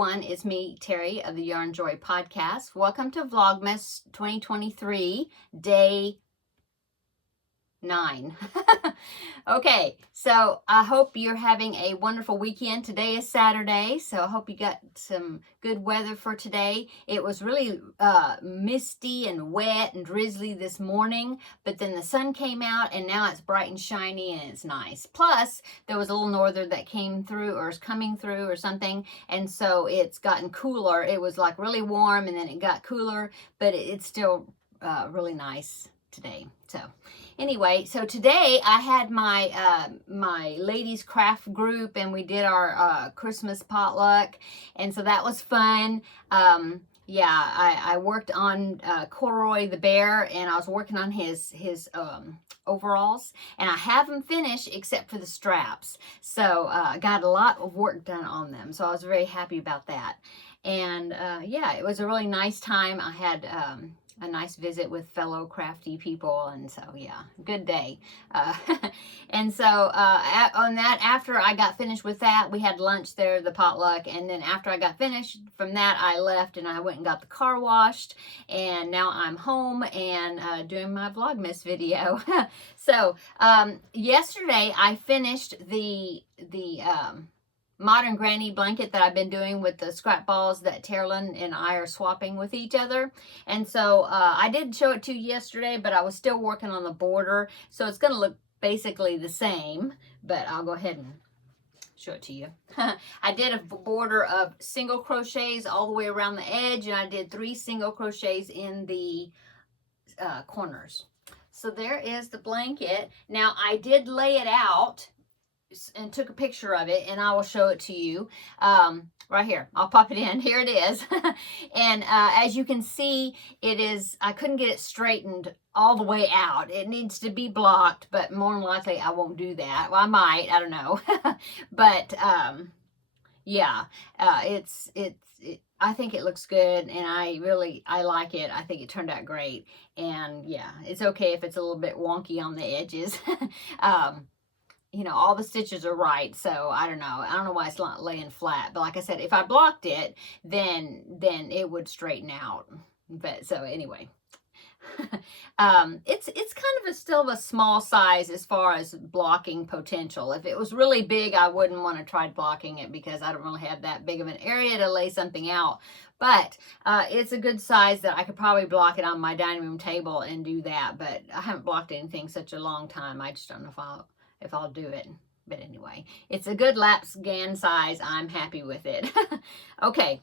everyone, it's me, Terry of the Yarn Joy podcast. Welcome to Vlogmas 2023, day 9. Okay, so I hope you're having a wonderful weekend. Today is Saturday, so I hope you got some good weather for today. It was really misty and wet and drizzly this morning, but then the sun came out and now it's bright and shiny and it's nice. Plus, there was a little norther that came through or is coming through or something, and so it's gotten cooler. It was like really warm and then it got cooler, but it's still really nice today. So anyway, so today I had my my ladies craft group and we did our Christmas potluck, and so that was fun. Yeah, I worked on Corduroy the bear, and I was working on his overalls, and I have them finished except for the straps. So I got a lot of work done on them, so I was very happy about that. And yeah, it was a really nice time. I had a nice visit with fellow crafty people, and so yeah, good day. And so on that, after I got finished with that, we had lunch there, the potluck, and then after I got finished from that, I left and I went and got the car washed, and now I'm home and doing my Vlogmas video. So yesterday I finished the modern granny blanket that I've been doing with the scrap balls that Taralynn and I are swapping with each other. And so I did show it to you yesterday, but I was still working on the border, so it's going to look basically the same, but I'll go ahead and show it to you. I did a border of single crochets all the way around the edge, and I did 3 single crochets in the corners. So there is the blanket. Now I did lay it out and took a picture of it, and I will show it to you right here. I'll pop it in. Here it is. And as you can see, it is, I couldn't get it straightened all the way out. It needs to be blocked, but more than likely I won't do that. Well, I might, I don't know. But yeah, I think it looks good, and I like it. I think it turned out great. And yeah, it's okay if it's a little bit wonky on the edges. You know, all the stitches are right, so I don't know why it's not laying flat. But like I said, if I blocked it, then it would straighten out. But so anyway, it's kind of still a small size as far as blocking potential. If it was really big, I wouldn't want to try blocking it because I don't really have that big of an area to lay something out. But it's a good size that I could probably block it on my dining room table and do that. But I haven't blocked anything such a long time. I just don't know if I'll do it. But anyway, it's a good lap scan size. I'm happy with it. Okay.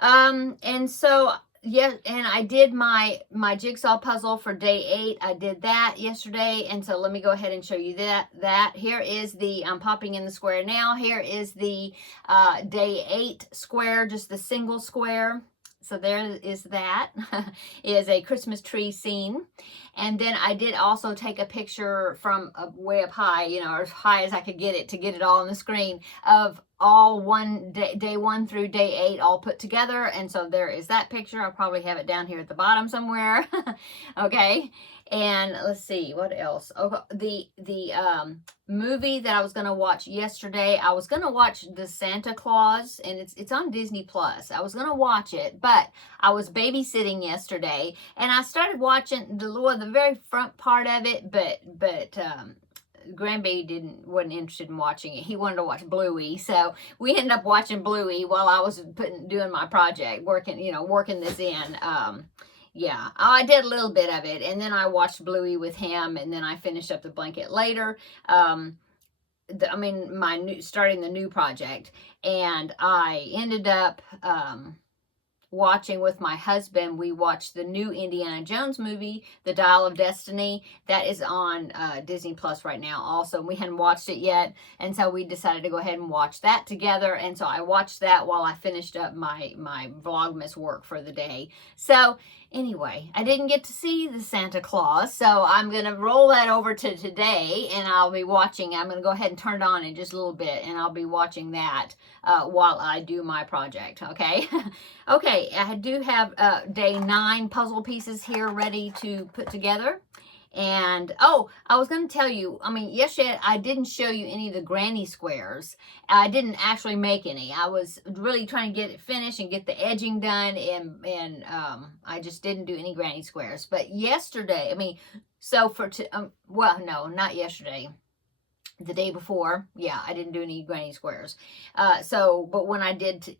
And so, yeah, and I did my jigsaw puzzle for day 8. I did that yesterday. And so let me go ahead and show you that. Here is I'm popping in the square now. Here is the day 8 square, just the single square. So there is that. It is a Christmas tree scene. And then I did also take a picture from way up high, you know, or as high as I could get it to get it all on the screen, of all day 1 through day 8 all put together. And so there is that picture. I'll probably have it down here at the bottom somewhere. Okay. And let's see what else. Oh, the movie that I was going to watch yesterday, I was going to watch the Santa Claus, and it's on Disney Plus. I was going to watch it, but I was babysitting yesterday, and I started watching the very front part of it, but grandbaby wasn't interested in watching it. He wanted to watch Bluey, so we ended up watching Bluey while I was doing my project, working this in. Yeah, I did a little bit of it, and then I watched Bluey with him, and then I finished up the blanket later. Starting the new project, and I ended up watching with my husband. We watched the new Indiana Jones movie, The Dial of Destiny. That is on Disney Plus right now also. We hadn't watched it yet, and so we decided to go ahead and watch that together. And so I watched that while I finished up my Vlogmas work for the day. So anyway, I didn't get to see the Santa Claus, so I'm going to roll that over to today, and I'll be watching. I'm going to go ahead and turn it on in just a little bit, and I'll be watching that while I do my project, okay? Okay, I do have day 9 puzzle pieces here ready to put together, And oh, I was going to tell you, I mean, yesterday I didn't show you any of the granny squares. I didn't actually make any. I was really trying to get it finished and get the edging done, and I just didn't do any granny squares. But yesterday, I mean, so well, no, not yesterday. The day before, yeah, I didn't do any granny squares. But when I did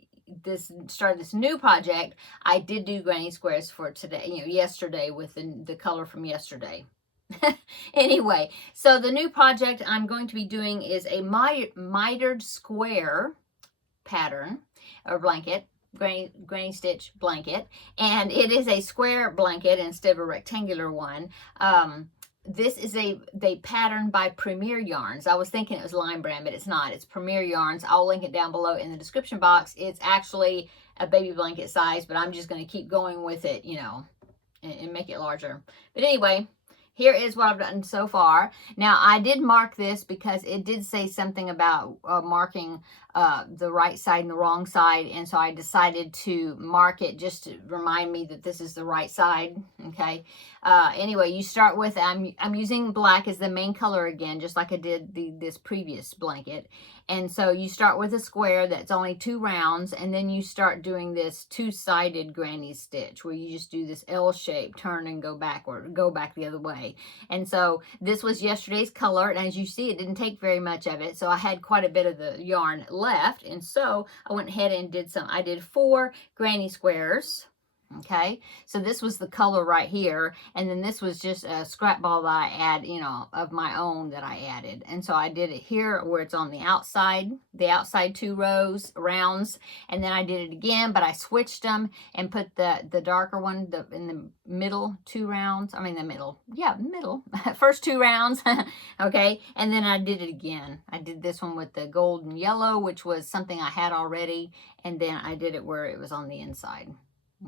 start this new project, I did do granny squares for today, yesterday with the color from yesterday. Anyway, so the new project I'm going to be doing is a mitered square pattern or blanket, granny stitch blanket, and it is a square blanket instead of a rectangular one. This is the pattern by Premier Yarns. I was thinking it was Line Brand, but it's not. It's Premier Yarns. I'll link it down below in the description box. It's actually a baby blanket size, but I'm just going to keep going with it, and make it larger. But anyway, here is what I've done so far. Now, I did mark this because it did say something about marking the right side and the wrong side. And so I decided to mark it just to remind me that this is the right side. Okay. Anyway, you start with, I'm using black as the main color again, just like I did this previous blanket. And so you start with a square that's only 2 rounds, and then you start doing this 2-sided granny stitch where you just do this L shape, turn and go backward, go back the other way. And so this was yesterday's color, and as you see, it didn't take very much of it, so I had quite a bit of the yarn left, and so I went ahead and I did 4 granny squares. Okay, so this was the color right here, and then this was just a scrap ball that I add, of my own that I added. And so I did it here where it's on the outside 2 rounds, and then I did it again, but I switched them and put the darker one in the middle 2 rounds. I mean the middle, first 2 rounds. Okay, and then I did it again. I did this one with the gold and yellow, which was something I had already, and then I did it where it was on the inside.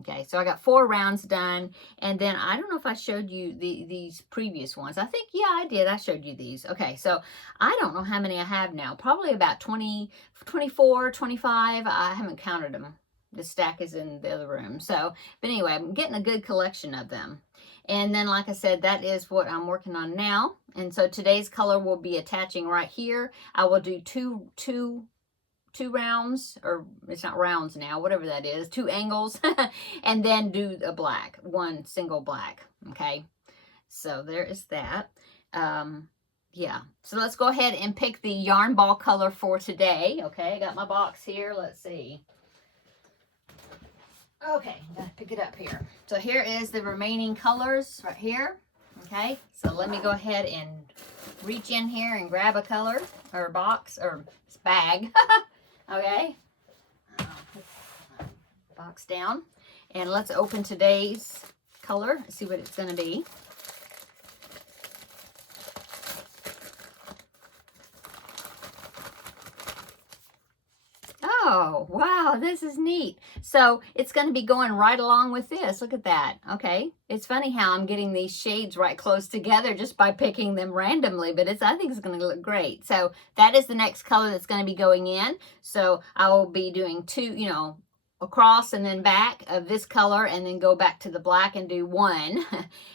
Okay, so I got 4 rounds done, and then I don't know if I showed you these previous ones. I think, yeah, I did. I showed you these. Okay, so I don't know how many I have now. Probably about 20, 24, 25. I haven't counted them. The stack is in the other room. So, but anyway, I'm getting a good collection of them. And then, like I said, that is what I'm working on now. And so today's color will be attaching right here. I will do two rounds, or it's not rounds now, whatever that is, 2 angles, and then do a black, 1 single black. Okay, so there is that. Yeah, so let's go ahead and pick the yarn ball color for today. Okay, I got my box here. Let's see. Okay, gotta pick it up here. So here is the remaining colors right here. Okay, so let me go ahead and reach in here and grab a color or box or bag. Okay, I'll put the box down, and let's open today's color and see what it's going to be. Oh, wow, this is neat. So it's going to be going right along with this. Look at that. Okay, it's funny how I'm getting these shades right close together just by picking them randomly, but I think it's going to look great. So that is the next color that's going to be going in. So I will be doing 2, across and then back of this color, and then go back to the black and do 1.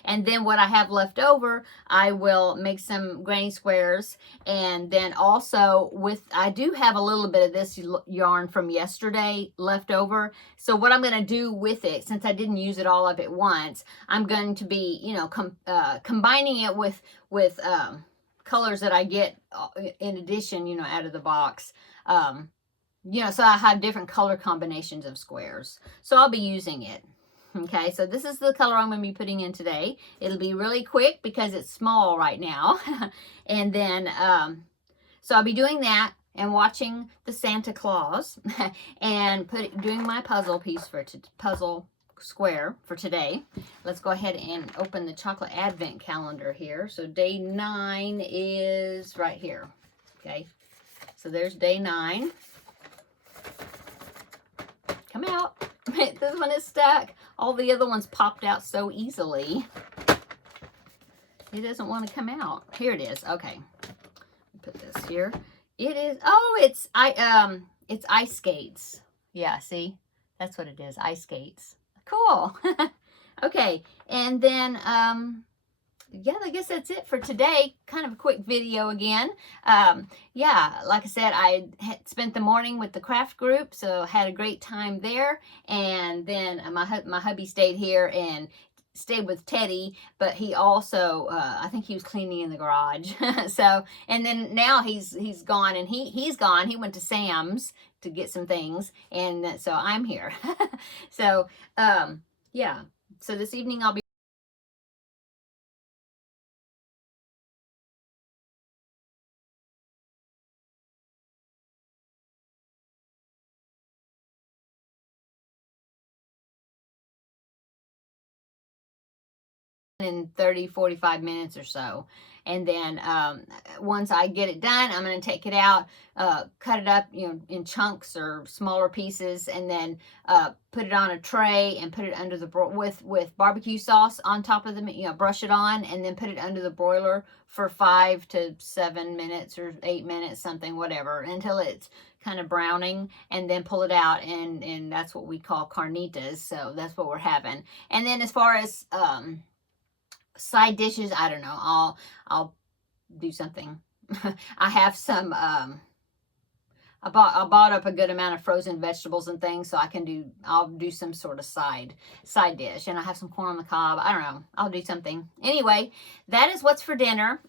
And then what I have left over, I will make some granny squares. And then also I do have a little bit of this yarn from yesterday left over. So what I'm going to do with it, since I didn't use it all up at once, I'm going to be, combining it with colors that I get in addition, out of the box. So I have different color combinations of squares. So I'll be using it. Okay, so this is the color I'm going to be putting in today. It'll be really quick because it's small right now. And then, so I'll be doing that and watching the Santa Claus and doing my puzzle piece puzzle square for today. Let's go ahead and open the chocolate advent calendar here. So day 9 is right here. Okay, so there's day 9. Come out. This one is stuck. All the other ones popped out so easily. It doesn't want to come out. Here it is. Okay. Put this here. It is, it's ice skates. Yeah, see? That's what it is. Ice skates. Cool. Okay. And then yeah, I guess that's it for today. Kind of a quick video again. Yeah, like I said, I had spent the morning with the craft group, so had a great time there. And then my hubby stayed here and stayed with Teddy, but he also I think he was cleaning in the garage. So, and then now he's gone, and he's gone. He went to Sam's to get some things, and so I'm here. So yeah, so this evening I'll be in 30-45 minutes or so. And then once I get it done, I'm going to take it out, cut it up, in chunks or smaller pieces, and then put it on a tray and put it under the with barbecue sauce on top of the brush it on, and then put it under the broiler for 5 to 7 minutes or 8 minutes, something, whatever, until it's kind of browning, and then pull it out, and that's what we call carnitas. So that's what we're having. And then as far as side dishes, I don't know, I'll do something. I have some I bought up a good amount of frozen vegetables and things, so I'll do some sort of side dish. And I have some corn on the cob. I don't know, I'll do something. Anyway, that is what's for dinner.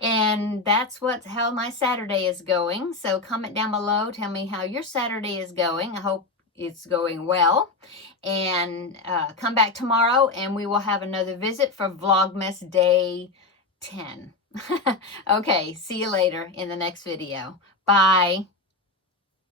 And that's how my Saturday is going. So comment down below, tell me how your Saturday is going. I hope it's going well. And come back tomorrow and we will have another visit for Vlogmas Day 10. Okay, see you later in the next video. Bye.